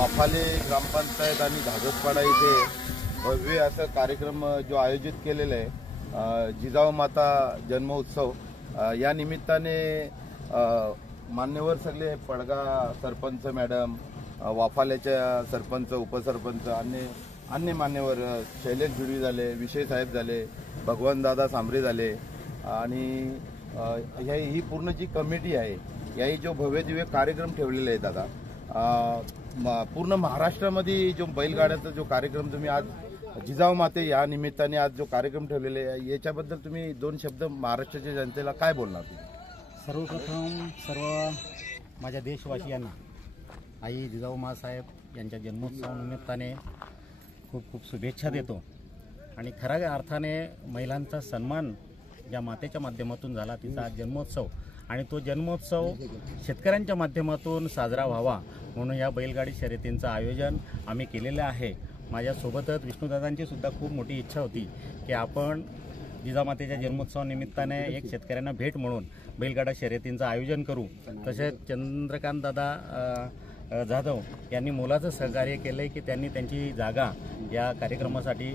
वाफाले ग्रामपंचायत आणि धागसपाडा इथे भव्य असा कार्यक्रम जो आयोजित केलेला आहे जिजाऊ माता जन्मोत्सव या निमित्ताने मान्यवर सगळे पडगा सरपंच मॅडम वाफाल्याच्या सरपंच उपसरपंच अन्य मान्यवर शैलेश भिडवी झाले विषय साहेब झाले भगवान दादा सांबरे झाले आणि ही पूर्ण जी कमिटी आहे याही जो भव्य दिव्य कार्यक्रम ठेवलेला आहे दादा पूर्ण महाराष्ट्रामध्ये जो बैलगाड्याचा जो कार्यक्रम तुम्ही आज जिजाऊ माते या निमित्ताने आज जो कार्यक्रम ठेवलेला आहे याच्याबद्दल तुम्ही दोन शब्द महाराष्ट्राच्या जनतेला काय बोलणार? सर्वप्रथम सर्व माझ्या देशवासियांना आई जिजाऊ मासाहेब यांच्या जन्मोत्सवानिमित्ताने खूप खूप शुभेच्छा देतो आणि खऱ्या अर्थाने महिलांचा सन्मान ज्या मातेच्या माध्यमातून झाला तिचा जन्मोत्सव आणि तो जन्मोत्सव शेतकऱ्यांच्या माध्यमातून साजरा व्हावा म्हणून या बैलगाडी शर्यतींचं आयोजन आम्ही केलेलं आहे. माझ्यासोबतच विष्णुदादांची सुद्धा खूप मोठी इच्छा होती की आपण जिजामातेच्या जन्मोत्सवानिमित्ताने एक शेतकऱ्यांना भेट म्हणून बैलगाडा शर्यतींचं आयोजन करू. तसेच चंद्रकांत दादा जाधव यांनी मोलाचं सहकार्य केलं आहे की त्यांनी त्यांची जागा या कार्यक्रमासाठी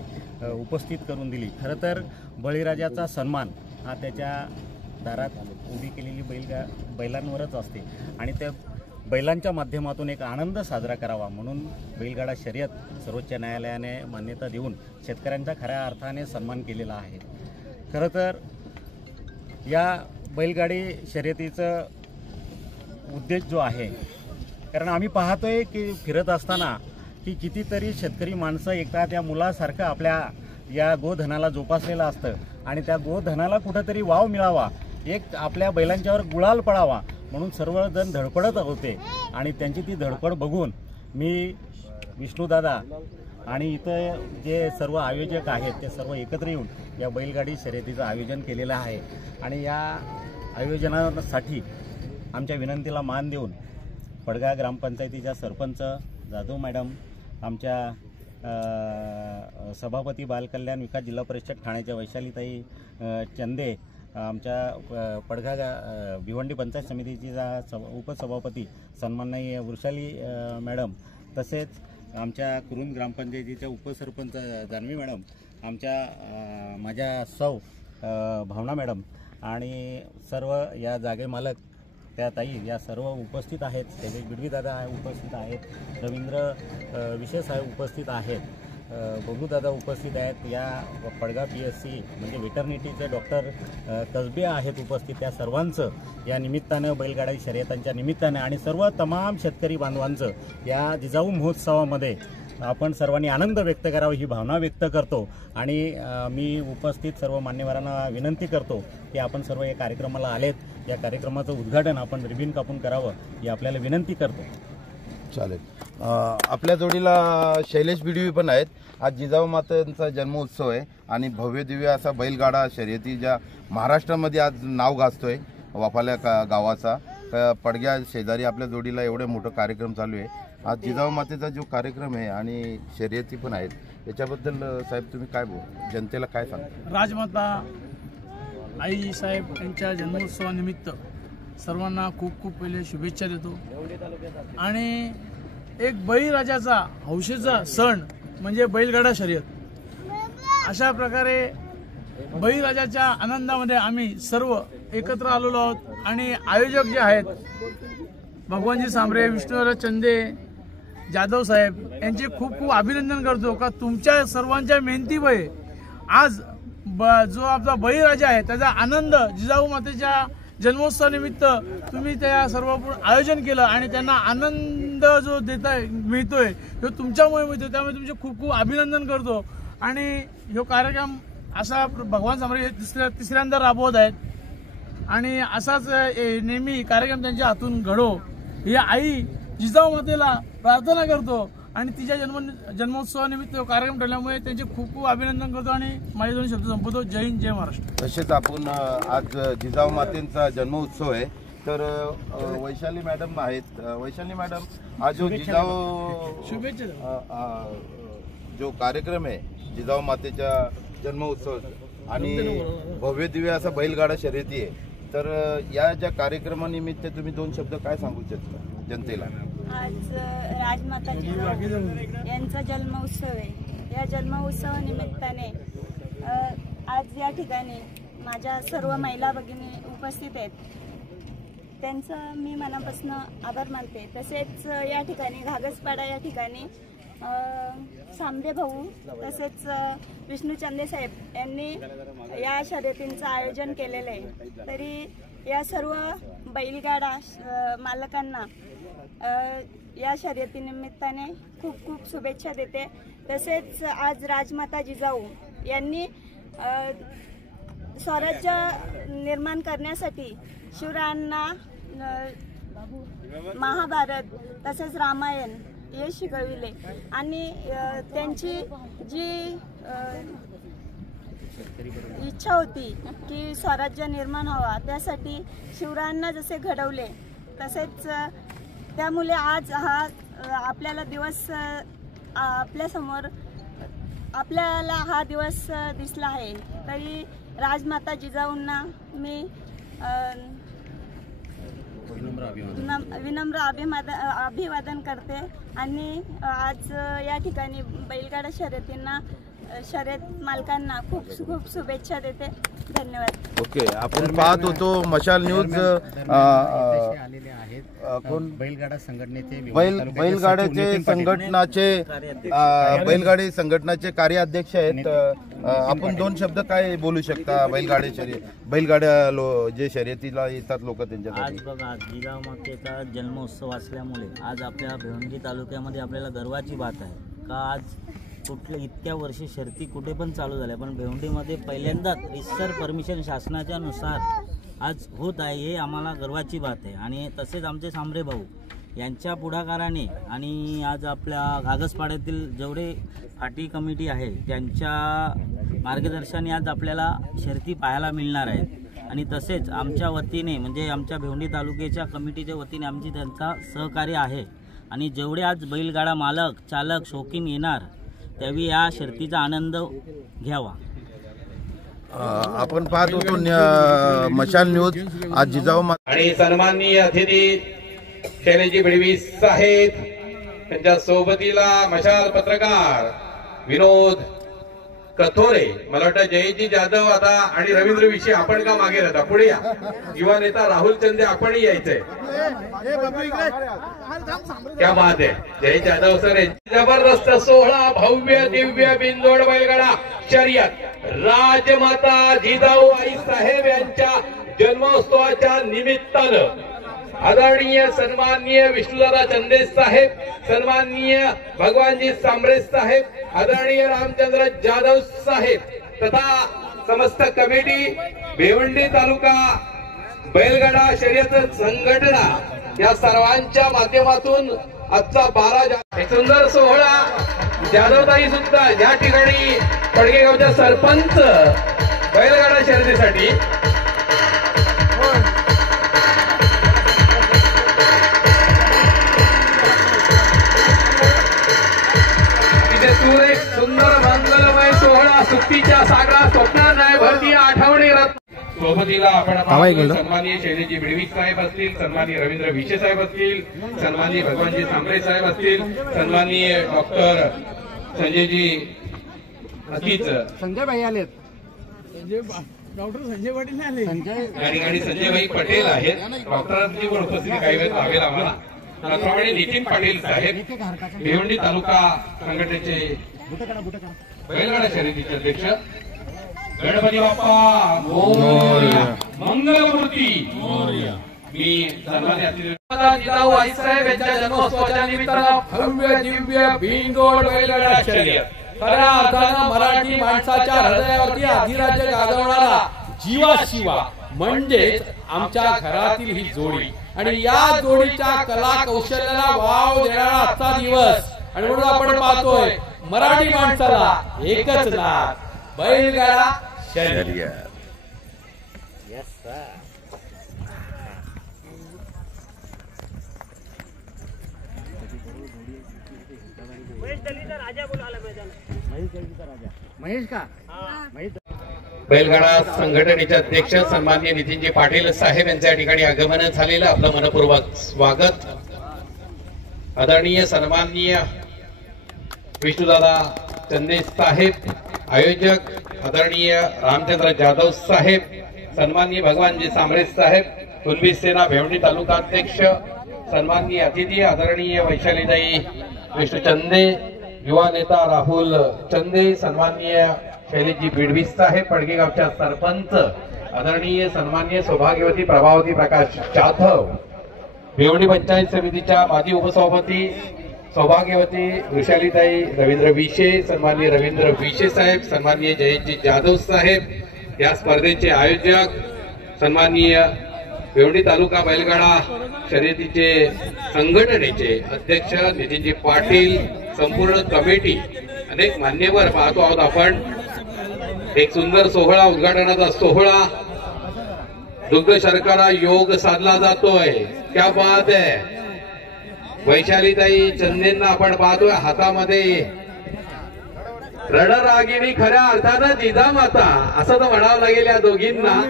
उपस्थित करून दिली. खरं तर बळीराजाचा सन्मान हा त्याच्या दारात उभी केलेली बैलांवरच असते आणि त्या बैलांच्या माध्यमातून एक आनंद साजरा करावा म्हणून बैलगाडा शर्यत सर्वोच्च न्यायालयाने मान्यता देऊन शेतकऱ्यांचा खऱ्या अर्थाने सन्मान केलेला आहे. खरं तर या बैलगाडी शर्यतीचं उद्देश जो आहे कारण आम्ही पाहतोय की फिरत असताना की कितीतरी शेतकरी माणसं एकदा त्या मुलासारखं आपल्या या गोधनाला जोपासलेलं असतं आणि त्या गोधनाला कुठंतरी वाव मिळावा एक आपल्या बैलांच्यावर गुलाल पडावा म्हणून सर्वजण धडपडत होते आणि त्यांची ती धडपड बघून मी विष्णुदादा आणि इथं जे सर्व आयोजक आहेत ते सर्व एकत्र येऊन या बैलगाडी शर्यतीचं आयोजन केलेलं आहे आणि या आयोजनासाठी आमच्या विनंतीला मान देऊन पडगा ग्रामपंचायतीच्या सरपंच जाधव मॅडम आमच्या सभापती बालकल्याण विकास जिल्हा परिषद ठाण्याच्या वैशालीताई चंदे आमच्या पडगा भिवंडी पंचायत समितीच्या उपसभापती सन्माननीय वृषाली मॅडम तसेच आमच्या कुरुंद ग्रामपंचायतीच्या उपसरपंच जानवी मॅडम आमच्या माझ्या सौ भावना मॅडम आणि सर्व या जागे मालक त्या ताई या सर्व उपस्थित आहेत. शैलेश भिडवी दादा उपस्थित आहेत. रवींद्र विषय साहेब उपस्थित आहेत. बबलूदादा उपस्थित आहेत. या पडगा PSC म्हणजे वेटर्निटीचे डॉक्टर कसबे आहेत उपस्थित. त्या सर्वांचं या निमित्तानं बैलगाडी शर्यतांच्या निमित्तानं आणि सर्व तमाम शेतकरी बांधवांचं या जिजाऊ महोत्सवामध्ये आपण सर्वांनी आनंद व्यक्त करावा ही भावना व्यक्त करतो आणि मी उपस्थित सर्व मान्यवरांना विनंती करतो की आपण सर्व या कार्यक्रमाला आलेत. या कार्यक्रमाचं उद्घाटन आपण रिबीन कापून करावं ही आपल्याला विनंती करतो. चालेल. आपल्या जोडीला शैलेश भिडवी पण आहेत. आज जिजाऊ मातेचा जन्मोत्सव आहे आणि भव्य दिव्य असा बैलगाडा शर्यती ज्या महाराष्ट्रामध्ये आज नाव गाजतोय वाफाल्या गावाचा पडग्या शेजारी आपल्या जोडीला एवढे मोठं कार्यक्रम चालू आहे. आज जिजाऊ मातेचा जो कार्यक्रम आहे आणि शर्यती पण आहेत याच्याबद्दल साहेब तुम्ही काय जनतेला काय सांगता? राजमाता आई साहेब यांच्या जन्मोत्सवानिमित्त सर्वांना खूप खूप पहिले शुभेच्छा देतो आणि एक बळीराजाचा हौशेचा सण म्हणजे बैलगाडा शर्यत. अशा प्रकारे बळीराजाच्या आनंदामध्ये आम्ही सर्व एकत्र आलेलो आहोत आणि आयोजक जे आहेत भगवानजी सांबरे विष्णुदादा चंदे जाधव साहेब यांचे खूप खूप अभिनंदन करतो का तुमच्या सर्वांच्या मेहनतीमुळे आज जो आपला बळीराजा आहे त्याचा आनंद जिजाऊ मातेच्या जन्मोत्सवानिमित्त तुम्ही त्या सर्व आयोजन केलं आणि त्यांना आनंद जो मिळतोय तो तुमच्यामुळे मिळतो त्यामुळे तुमचे खूप खूप अभिनंदन करतो. आणि हा कार्यक्रम असा भगवान सांबरे तिसऱ्यांदा राबवत आहेत आणि असाच नेहमी कार्यक्रम त्यांच्या हातून घडो ही आई जिजाऊ मातेला प्रार्थना करतो आणि तिच्या जन्मोत्सवानिमित्त कार्यक्रम ठेवल्यामुळे त्यांचे खूप खूप अभिनंदन करतो आणि माझे दोन शब्द संपवतो. जय हिंद जय महाराष्ट्र. तसेच आपण आज जिजाऊ मातेचा जन्मोत्सव आहे तर वैशाली मॅडम आहेत. वैशाली मॅडम आज जो जो कार्यक्रम आहे जिजाऊ मातेच्या जन्मोत्सव आणि भव्य दिव्य असा बैलगाडा शर्यती आहे तर या ज्या कार्यक्रमानिमित्त तुम्ही दोन शब्द काय सांगू शकता जनतेला? आज राजमाता जिजाऊ यांचा जन्मोत्सव आहे। या जन्मोत्सवा निमित्ताने आज या ठिकाणी माझ्या सर्व महिला भगिनी उपस्थित आहेत, त्यांचं मी मनापासून आभार मानते। तसेच या ठिकाणी घागसपाडा या ठिकाणी सांबे भाऊ तसेच विष्णू चंदे साहेब यांनी या शर्यतींचं आयोजन केलेलं आहे। तरी या सर्व बैलगाडा मालकांना या शर्यतीनिमित्ताने खूप खूप शुभेच्छा देते। तसेच आज राजमाता जिजाऊ यांनी स्वराज्य निर्माण करण्यासाठी शिवरायांना महाभारत तसेच रामायण हे शिकविले आणि त्यांची जी इच्छा होती की स्वराज्य निर्माण व्हावा, त्यासाठी शिवरायांना जसे घडवले तसेच त्यामुळे आज हा आपल्याला दिवस आपल्यासमोर आपल्याला हा दिवस दिसला आहे। तरी राजमाता जिजाऊंना मी विनम्र अभिवादन करते आणि आज या ठिकाणी बैलगाडा शर्यत मालकांना खूप खूप शुभेच्छा देते। धन्यवाद। ओके, आपण पाहत होतो मशाल न्यूज आलेले आहेत कोण बैलगाडा संघटनेचे बैलगाडी संघटनाचे कार्याध्यक्ष आहेत। आपण दोन शब्द काय बोलू शकता बैलगाड्या जे शर्यतीला येतात लोक त्यांच्यासाठी? आज बघा, जिजाऊ मातेचा जन्मोत्सव असल्यामुळे आज आपल्या भिवंडी तालुक्यामध्ये आपल्याला गर्वाची बात आहे का आज कुठल्या इतक्या वर्षी शर्ती कुठे पण चालू झाल्या, पण भिवंडीमध्ये पहिल्यांदाच रिसर परमिशन शासनाच्या नुसार आज होत आहे, हे आम्हाला गर्वाची बात आहे। आणि तसेच आमचे सांबरे भाऊ यांच्या पुढाकाराने आणि आज आपल्या घागसपाड्यातील जेवढे फाटी कमिटी आहे त्यांच्या मार्गदर्शनाने आज आपल्याला शर्ती पाहायला मिळणार आहेत। आणि तसेच आमच्या वतीने म्हणजे आमच्या भिवंडी तालुक्याच्या कमिटीच्या वतीने आमची त्यांचा सहकार्य आहे आणि जेवढे आज बैलगाडा मालक चालक शौकीन येणार त्यावेळी या शर्तीचा आनंद घ्यावा। आपण पाहत होतो मशाल न्यूज आज जिजाऊ आणि सन्माननीय अतिथी शैलेजी भिडवी साहेब त्यांच्या सोबतीला मशाल पत्रकार विनोद कथोरे, मला वाटतं जयजी जाधव आता आणि रवींद्र विषय आपण का मागे राहता, पुढे या। युवा नेता राहुल चंदे आपणही यायचंय, क्या बात आहे। जय जाधव सर, जबरदस्त सोहळा भव्य दिव्य बिंदोड बैलगाडा शर्यत राजमाता जिजाऊ आई साहेब यांच्या जन्मोत्सवाच्या निमित्तानं आदरणीय सन्माननीय विष्णुदादा चंदे साहेब, सन्माननीय भगवानजी सांबरे साहेब, आदरणीय रामचंद्र जाधव साहेब तथा समस्त कमिटी भिवंडी तालुका बैलगाडा शर्यत संघटना या सर्वांच्या माध्यमातून आजचा 12 सुंदर सोहळा जाधवताई सुद्धा या ठिकाणी पडगेगावच्या सरपंच बैलगाडा शर्यतीसाठी एक सुंदर मंगलमय सोहळा सुट्टीच्या सागरात स्वप्नात नाही भरती आठवणी सोबतीला आपण सन्माननीय शैलेजी भिडवी साहेब असतील, सन्माननीय रवींद्र विषे साहेब असतील, सन्माननीय भगवानजी सांबरे साहेब असतील, सन्माननीय डॉक्टर संजयजी अतीच संजय भाई आलेत, डॉक्टर संजय पाटील आले, गाडी संजयभाई पटेल आहेत, डॉक्टरांची पण उपस्थिती काही वेळ लावेल आम्हाला। त्याचप्रमाणे नितीन पाटील साहेब भिवंडी तालुका संघटनेचे बैलगाडा शर्यतीचे अध्यक्ष, गणपती बाप्पा मोरया, मंगलमूर्ती मोरया। मी सन्माननीय अतिथी जिजाऊ आई साहेब यांच्या जन्मोत्सवाच्या निमित्तानं भव्य दिव्य बिनजोड बैलगाडा शर्यत खऱ्या अर्थानं मराठी माणसाच्या हृदयावरती अधिराज्य गाजवणारा जीवाशिवा म्हणजेच आमच्या घरातील ही जोडी आणि या जोडीच्या कला कौशल्याला वाव देणारा आजचा दिवस। आणि म्हणून आपण पाहतोय मराठी माणसाला एकच नाद, बैलगाडा शर्यत। महेश का बैलगाडा संघटनेचे अध्यक्ष सन्माननीय नितीनजी पाटील साहेब यांच्या ठिकाणी आगमन झालेलं आपलं मनपूर्वक स्वागत। आदरणीय सन्माननीय विष्णुदादा चंदे साहेब, आयोजक आदरणीय रामचंद्र जाधव साहेब, सन्माननीय भगवानजी सांबरे साहेब, कुणबी सेना भिवंडी तालुका अध्यक्ष, सन्माननीय अतिथी आदरणीय वैशालीताई विष्णू चंदे, युवा नेता राहुल चंदे, सन्माननीय शैलेशजी बिडवी साहेब, पडगेगावच्या सरपंच आदरणीय सन्माननीय सौभाग्यवती प्रभावती प्रकाश जाधव, भिवंडी पंचायत समितीच्या माजी उपसभापती सौभाग्यवती वृषालीताई रवींद्र विशे, सन्माननीय रवींद्र विशे साहेब, सन्माननीय जयंतजी जाधव साहेब, या स्पर्धेचे आयोजक सन्माननीय भिवंडी तालुका बैलगाडा शर्यतीचे संघटनेचे अध्यक्ष नितीनजी पाटील, संपूर्ण कमिटी, अनेक मान्यवर पाहतो आहोत आपण। एक सुंदर सोहळा, उद्घाटनाचा सोहळा, दुग्ध शर्करा योग साधला जातोय। क्या बात आहे। वैशालीताई चंदेंना आपण पाहतोय हातामध्ये रणरागिणी, खऱ्या अर्थानं जिजामाता असं तर म्हणावं लागेल या दोघींना,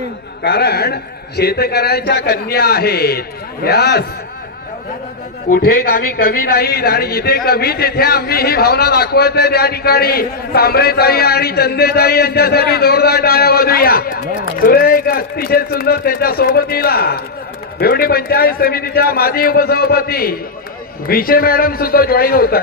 कारण शेतकऱ्यांच्या कन्या आहेत। यास कुठे आम्ही कवी नाहीत आणि जिथे कवी तिथे आम्ही ही भावना दाखवतोय। त्या ठिकाणी सांबरेताई आणि चंदेताई यांच्यासाठी जोरदार टाळ्या वाजूया। सुरेख, अतिशय सुंदर त्यांच्या सोबतीला भिवंडी पंचायत समितीच्या माजी उपसभापती विशे मॅडम सुद्धा जॉईन होत आहेत।